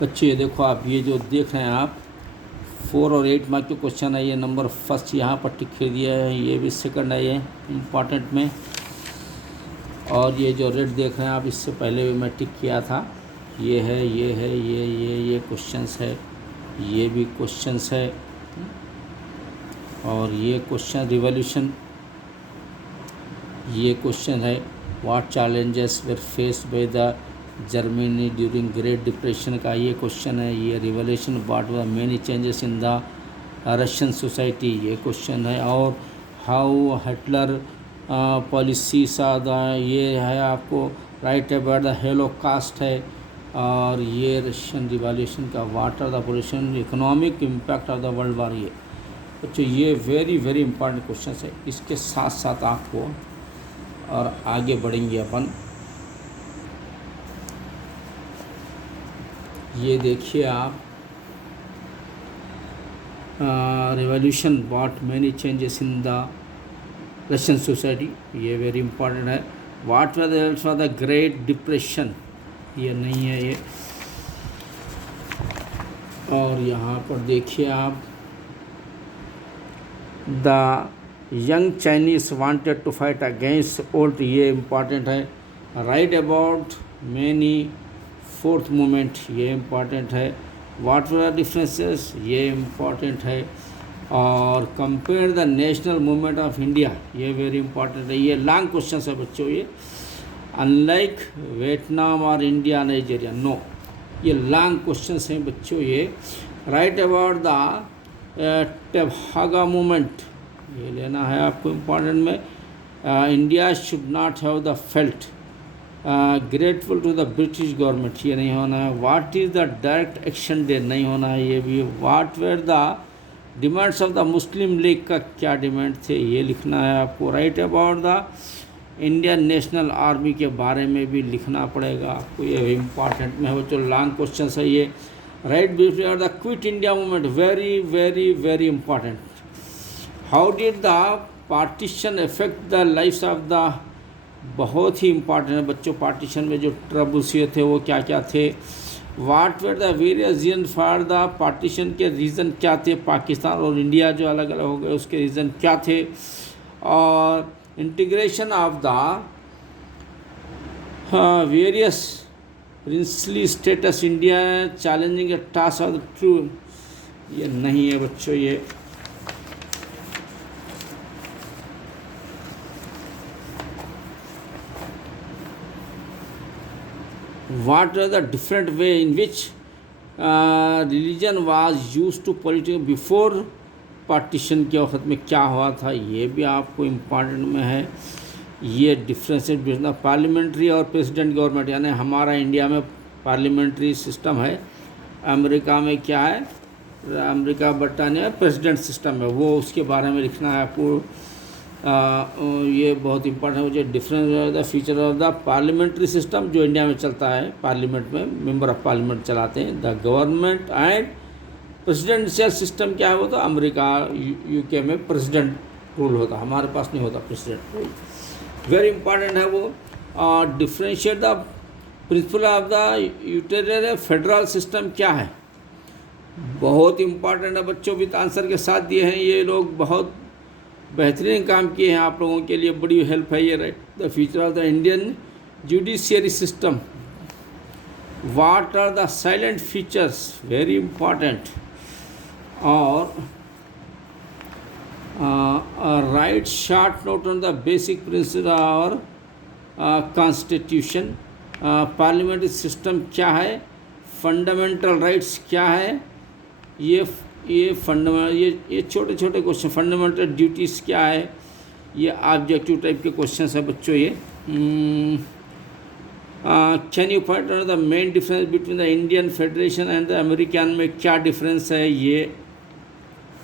बच्चे ये देखो आप, ये जो देख रहे हैं आप 4 और 8 मार्क के क्वेश्चन है। ये नंबर फर्स्ट यहाँ पर टिक कर दिया है, ये भी सेकंड है ये इम्पॉर्टेंट में। और ये जो रेड देख रहे हैं आप, इससे पहले भी मैं टिक किया था। ये है, ये है, ये क्वेश्चंस है, ये भी क्वेश्चंस है। और ये क्वेश्चन रिवॉल्यूशन, ये क्वेश्चन है what challenges were faced by the Germany during great depression का ये क्वेश्चन है। ये revolution what were many changes in the Russian society, ये क्वेश्चन है। और हाउ हिटलर पॉलिसी सा द, ये है आपको राइट अबाउट द होलोकॉस्ट है। और ये रशियन रिवॉल्यूशन का what are the politician economic impact of the world war. ये बच्चों ये वेरी वेरी इंपॉर्टेंट क्वेश्चन है। इसके साथ साथ आपको और आगे बढ़ेंगे अपन। ये देखिए आप, revolution what many changes in the Russian society, ये वेरी इंपॉर्टेंट है। What were the for the great depression, ये नहीं है ये। और यहाँ पर देखिए आप, the young Chinese wanted to fight against old, ये इम्पॉर्टेंट है। Write about many fourth movement, ये इम्पॉर्टेंट है। व्हाट वर द डिफरेंसेस, ये इम्पॉर्टेंट है। और compare the national movement of India, ये वेरी इंपॉर्टेंट है। ये लॉन्ग क्वेश्चन है बच्चों ये, अनलाइक वियतनाम और इंडिया नाइजीरिया, नो, ये लॉन्ग क्वेश्चन हैं बच्चों ये। Write about the Tebhaga movement, ये लेना है आपको इम्पॉर्टेंट में। India should not have the felt grateful to the British government, ये नहीं होना है। What is the direct action day, नहीं होना है ये भी। What were the demands of the Muslim League, का क्या डिमांड थे, ये लिखना है आपको। Right about the Indian national army के बारे में भी लिखना पड़ेगा आपको, ये इम्पॉर्टेंट में है बच्चों, लॉन्ग क्वेश्चन है ये। Write before the Quit India movement, very very very important. How did the partition affect the lifes of the, बहुत ही इंपॉर्टेंट है बच्चों। पार्टीशन में जो ट्रबल्स हुए थे वो क्या क्या थे। What were the various reason for the partition, के रीज़न क्या थे। पाकिस्तान और इंडिया जो अलग अलग हो गए उसके रीज़न क्या थे। और integration of the various princely status India challenging A task of the true, ये नहीं है बच्चों ये। What are the different way in which religion was used to politics before partition, के वक्त में क्या हुआ था, ये भी आपको इम्पॉर्टेंट में है। ये डिफरेंसेस बिटवीन पार्लियामेंट्री और प्रेसिडेंट गवर्नमेंट, यानी हमारा इंडिया में पार्लियामेंट्री सिस्टम है, अमेरिका में क्या है, अमेरिका बरतानिया प्रेसिडेंट सिस्टम है, वो उसके बारे में लिखना है आपको। ये बहुत इंपॉर्टेंट है मुझे। Difference the feature of the parliamentary system, जो इंडिया में चलता है पार्लियामेंट में मेंबर ऑफ पार्लियामेंट चलाते हैं। The government and presidential system क्या है, वो तो अमेरिका यूके में प्रेसिडेंट रूल होता, हमारे पास नहीं होता प्रेसिडेंट रूल, वेरी इंपॉर्टेंट है वो। Differentiate the principle of the unitarian federal system क्या है, बहुत इंपॉर्टेंट है बच्चों। विद आंसर के साथ दिए हैं, ये लोग बहुत बेहतरीन काम किए हैं आप लोगों के लिए, बड़ी हेल्प है ये। Write the feature of the Indian judiciary system, what are the salient features, very important. और write short note on the basic principle और कॉन्स्टिट्यूशन, पार्लियामेंट्री सिस्टम क्या है, फंडामेंटल राइट्स क्या है, ये फंडामेंटल, ये छोटे छोटे क्वेश्चन। फंडामेंटल ड्यूटीज़ क्या है, ये ऑब्जेक्टिव टाइप के क्वेश्चन है बच्चों ये। Can you point out the main difference between the Indian federation and the American, में क्या डिफरेंस है, ये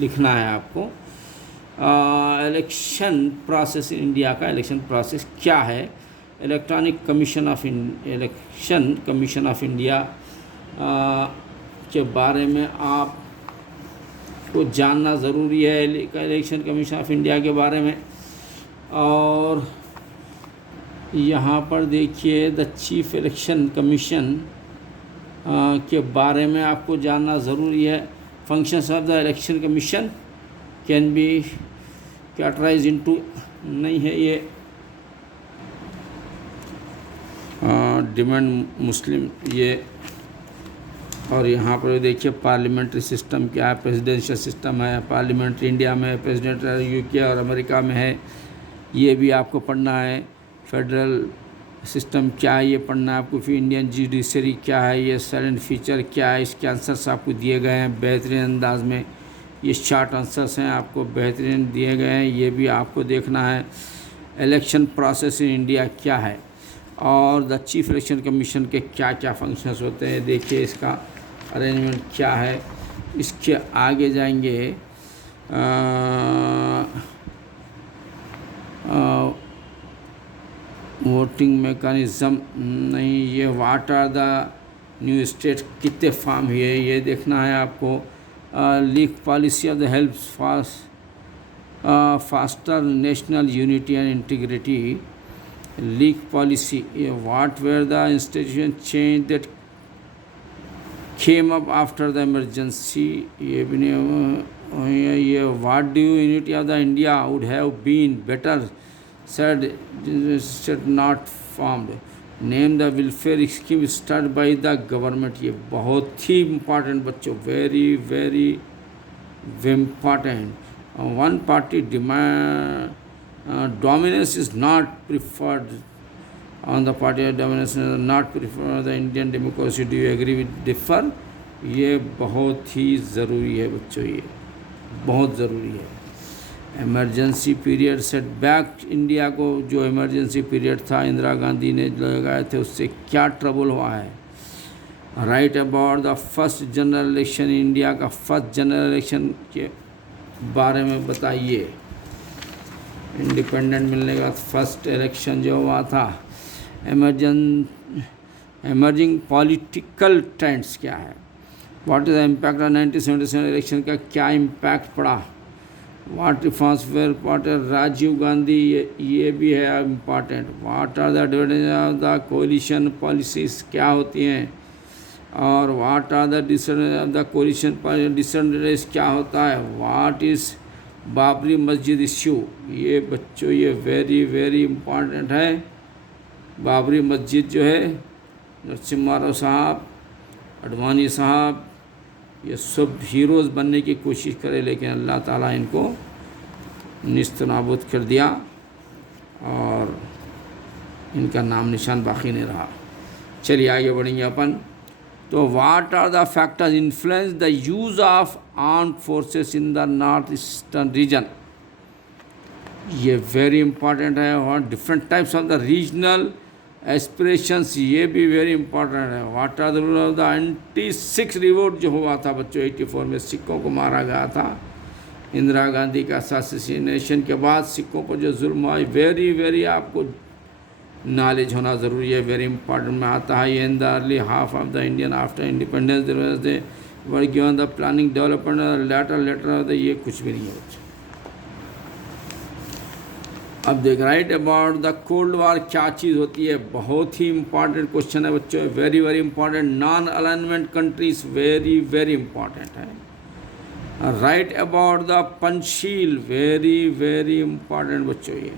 लिखना है आपको। इलेक्शन प्रोसेस इंडिया का, इलेक्शन प्रोसेस क्या है, electronic commission of election commission of India के बारे में आप को जानना ज़रूरी है, इलेक्शन कमीशन ऑफ इंडिया के बारे में। और यहाँ पर देखिए द चीफ इलेक्शन कमीशन के बारे में आपको जानना ज़रूरी है। Functions of the election commission can be categorise into, नहीं है ये डिमांड मुस्लिम ये। और यहाँ पर देखिए पार्लियामेंट्री सिस्टम क्या है, प्रेसिडेंशियल सिस्टम है, पार्लियामेंट्री इंडिया में, प्रेसिडेंट यूके और अमेरिका में है, ये भी आपको पढ़ना है। फेडरल सिस्टम क्या है ये पढ़ना है आपको। फिर इंडियन जुडिशरी क्या है, ये साइलेंट फीचर क्या है, इसके आंसर्स आपको दिए गए हैं बेहतरीन अंदाज में। ये शार्ट आंसर्स हैं आपको बेहतरीन दिए गए हैं, ये भी आपको देखना है। इलेक्शन प्रोसेस इन इंडिया क्या है और द चीफ इलेक्शन कमीशन के क्या क्या फंक्शंस होते हैं, देखिए इसका अरेंजमेंट क्या है। इसके आगे जाएंगे वोटिंग मेकानिज़म, नहीं ये what are the new state कितने फॉर्म हुए ये देखना है आपको। League policy of the help faster national unity and integrity. League policy, what were the institution change that came up after the emergency, ये भी नहीं। ये what do unity of the India would have been better said not formed, name the welfare scheme started by the government। ये बहुत ही important बच्चों, very very important। one party dominance is not preferred, on the party of dominance not prefer the Indian democracy, do you agree with differ। ये बहुत ही ज़रूरी है बच्चों, ये बहुत ज़रूरी है। Emergency period set back India को, जो इमरजेंसी पीरियड था इंदिरा गांधी ने लगाए थे उससे क्या ट्रबल हुआ है। Write about the first general election, India का फर्स्ट जनरल इलेक्शन के बारे में बताइए। इंडिपेंडेंट मिलने का फर्स्ट इलेक्शन जो हुआ था। एमर्जिंग पॉलिटिकल ट्रेंड्स क्या है, what is the impact of 1977 election का क्या इम्पैक्ट पड़ा। What reforms were what Rajiv Gandhi, ये भी है important. What are the advantage of the coalition policies क्या होती हैं, और what are the disadvantage of the coalition policy, disadvantage क्या होता है। व्हाट इज़ बाबरी मस्जिद इश्यू, ये बच्चों ये वेरी वेरी इम्पॉर्टेंट है। बाबरी मस्जिद जो है, नरसिम्हा राव साहब, अडवाणी साहब, ये सब हीरोज़ बनने की कोशिश करे, लेकिन अल्लाह ताला इनको निस्त नाबूद कर दिया और इनका नाम निशान बाकी नहीं रहा। चलिए आगे बढ़ेंगे अपन। तो what are the factors influence the use of armed forces in the north eastern region, ये वेरी इंपॉर्टेंट है। और different types of the regional aspirations, ये भी वेरी इंपॉर्टेंट है। What are the rule of the anti Sikh revolt जो हुआ था बच्चों 84 में, सिखों को मारा गया था इंदिरा गांधी का असैसिनेशन के बाद। सिखों पर जो जुल्म हुआ, वेरी वेरी आपको नॉलेज होना ज़रूरी है, वेरी इंपॉर्टेंट में आता है। ये in the early half of the Indian after independence they were given the planning development letter ये कुछ भी नहीं है बच्चों। अब देख write about the cold war क्या चीज़ होती है, बहुत ही इंपॉर्टेंट क्वेश्चन है बच्चों, very very important. Non alignment countries very very important है। Write about the Panchsheel, very very important बच्चों ये।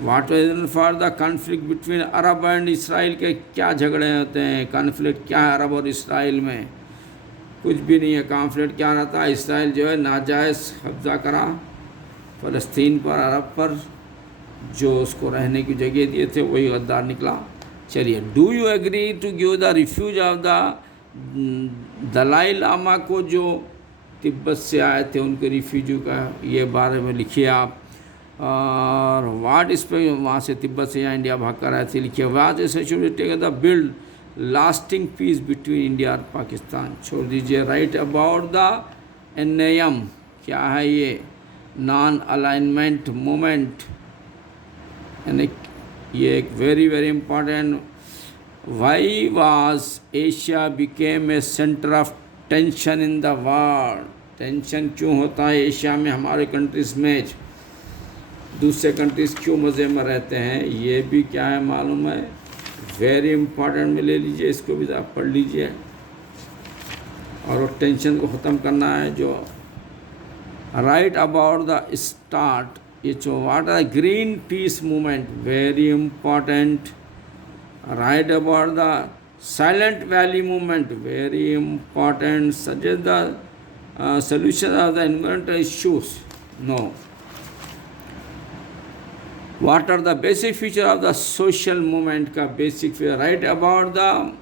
What reason for the conflict between Arab and Israel, के क्या झगड़े होते हैं, कॉन्फ्लिक्ट क्या है अरब और इसराइल में, कुछ भी नहीं है। कॉन्फ्लिक्ट क्या रहता है, इसराइल जो है नाजायज़ कब्ज़ा करा फ़लस्तीन पर, अरब पर, जो उसको रहने की जगह दिए थे वही गद्दार निकला। चलिए, do you agree to give the refuge of the Dalai Lama को, जो तिब्बत से आए थे उनके रिफ्यूजी का ये बारे में लिखिए आप। और वाट इस पर वहाँ से तिब्बत से यहाँ इंडिया भाग कर आए थे, लिखिए। What is take the build lasting peace between India और पाकिस्तान, छोड़ दीजिए। राइट अबाउट द NAM क्या है ये, नॉन अलाइनमेंट मूवमेंट, यानी ये एक very very important. Why was Asia became a centre of tension in the world, tension क्यों होता है एशिया में, हमारे कंट्रीज़ में, दूसरे कंट्रीज़ क्यों मज़े में रहते हैं, ये भी क्या है मालूम है, वेरी इंपॉर्टेंट में ले लीजिए, इसको भी आप पढ़ लीजिए और टेंशन को ख़त्म करना है। जो राइट अबाउट द स्टार्ट, ये जो what are Greenpeace movement, very important. Write about the Silent Valley movement, very important. Suggest the solution of the environmental issues, no. What are the basic features of the social movement का basic feature? Write about the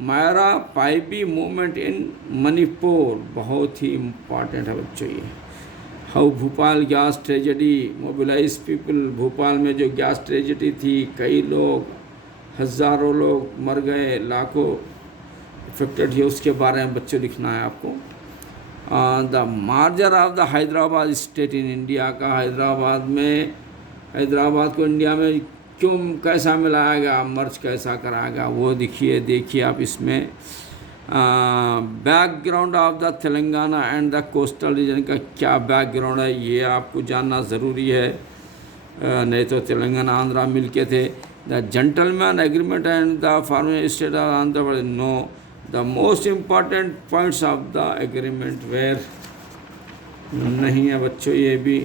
Meira Paibi movement in Manipur, बहुत ही important है बच्चों ये। How Bhopal gas tragedy mobilize people, Bhopal में जो gas tragedy थी, कई लोग, हज़ारों लोग मर गए, लाखों इफेक्टेड है, उसके बारे में बच्चों लिखना है आपको। The merger of the Hyderabad state in India का, हैदराबाद को इंडिया में क्यों कैसा मिलाया गया, मर्ज कैसा कराया, वो देखिए आप इसमें। Background of the Telangana and the coastal region का क्या बैकग्राउंड है, ये आपको जानना ज़रूरी है, नहीं तो तेलंगाना आंध्रा मिल के थे। The gentleman agreement and the farmer state of Andhra Pradesh, no. The most important points of the agreement were, नहीं है बच्चों ये भी।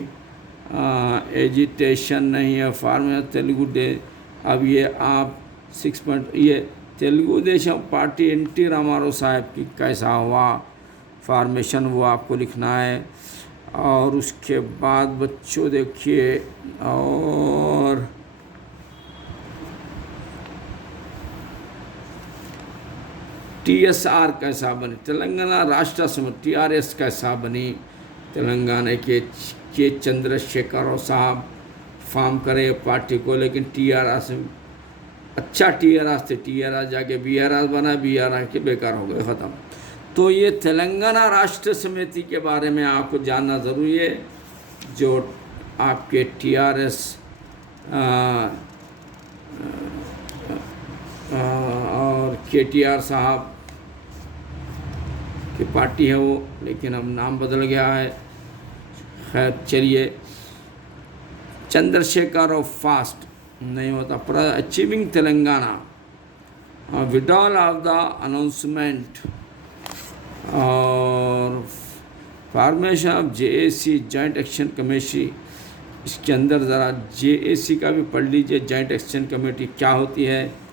एजिटेशन नहीं है, फार्मर तेलुगु डे, अब ये आप 6 पॉइंट, ये तेलुगु देशम पार्टी NT रामाराव साहब की कैसा हुआ फॉर्मेशन, वो आपको लिखना है। और उसके बाद बच्चों देखिए, और TSR कैसा बनी, तेलंगाना राष्ट्र समिति TRS कैसा बनी, तेलंगाना के चंद्रशेखर साहब फॉर्म करे पार्टी को, लेकिन TRS से अच्छा TRS थे, TRS जाके BRS बना, BRS के बेकार हो गए, ख़त्म। तो ये तेलंगाना राष्ट्र समिति के बारे में आपको जानना ज़रूरी है, जो आपके TRS और KTR साहब की पार्टी है वो, लेकिन अब नाम बदल गया है। खैर चलिए, चंद्रशेखर और फास्ट नहीं होता, पर achieving Telangana, withdrawal of the announcement, और formation of JAC joint action committee. इसके अंदर ज़रा JAC का भी पढ़ लीजिए, जॉइंट एक्शन कमेटी क्या होती है।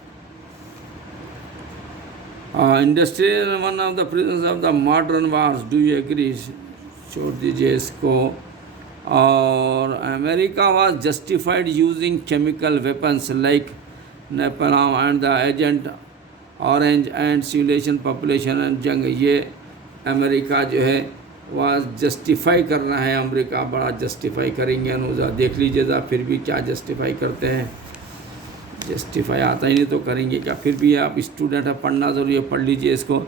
Industrial one of the prisons of the modern wars, do you agree, छोड़ दीजिए इसको। और America was justified using chemical weapons like napalm and the agent orange and simulation population and जंग, ये America जो है वाज जस्टिफाई करना है, अमेरिका बड़ा जस्टिफाई करेंगे अनुजा, देख लीजिएगा फिर भी क्या जस्टिफाई करते हैं, जस्टिफाई आता ही नहीं तो करेंगे क्या, फिर भी आप स्टूडेंट है, पढ़ना ज़रूरी है, पढ़ लीजिए इसको।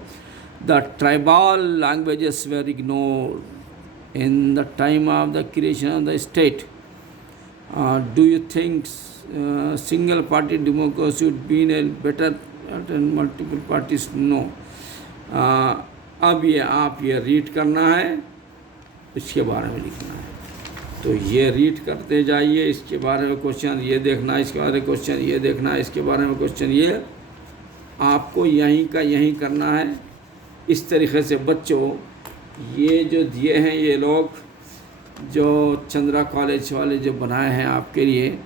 The tribal languages were ignored in the time of the creation of the state. Do you think single party democracy would be a better than multiple parties? No. अब ये आप ये रीड करना है, इसके बारे में लिखना है, तो ये रीड करते जाइए, इसके बारे में क्वेश्चन ये देखना, इसके बारे में क्वेश्चन ये देखना, इसके बारे में क्वेश्चन ये, आपको यहीं का यहीं करना है। इस तरीके से बच्चों ये जो दिए हैं, ये लोग जो चंद्रा कॉलेज वाले जो बनाए हैं आपके लिए,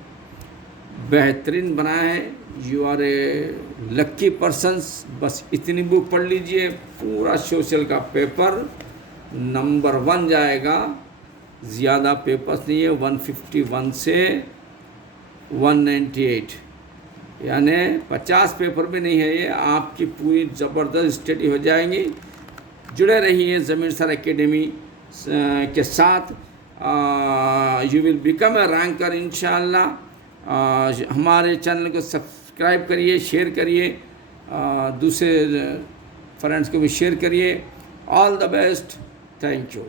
बेहतरीन बनाए हैं। You are a lucky persons. बस इतनी बुक पढ़ लीजिए, पूरा सोशल का पेपर नंबर 1 जाएगा, ज़्यादा पेपर्स नहीं है, 151 से 198, यानी 50 पेपर भी नहीं है ये, आपकी पूरी ज़बरदस्त स्टडी हो जाएंगी। जुड़े रहिए ज़मीर सर एकेडमी के साथ, you will become a ranker इंशाअल्लाह। हमारे चैनल को सब्सक्राइब करिए, शेयर करिए, दूसरे फ्रेंड्स को भी शेयर करिए। All the best, thank you.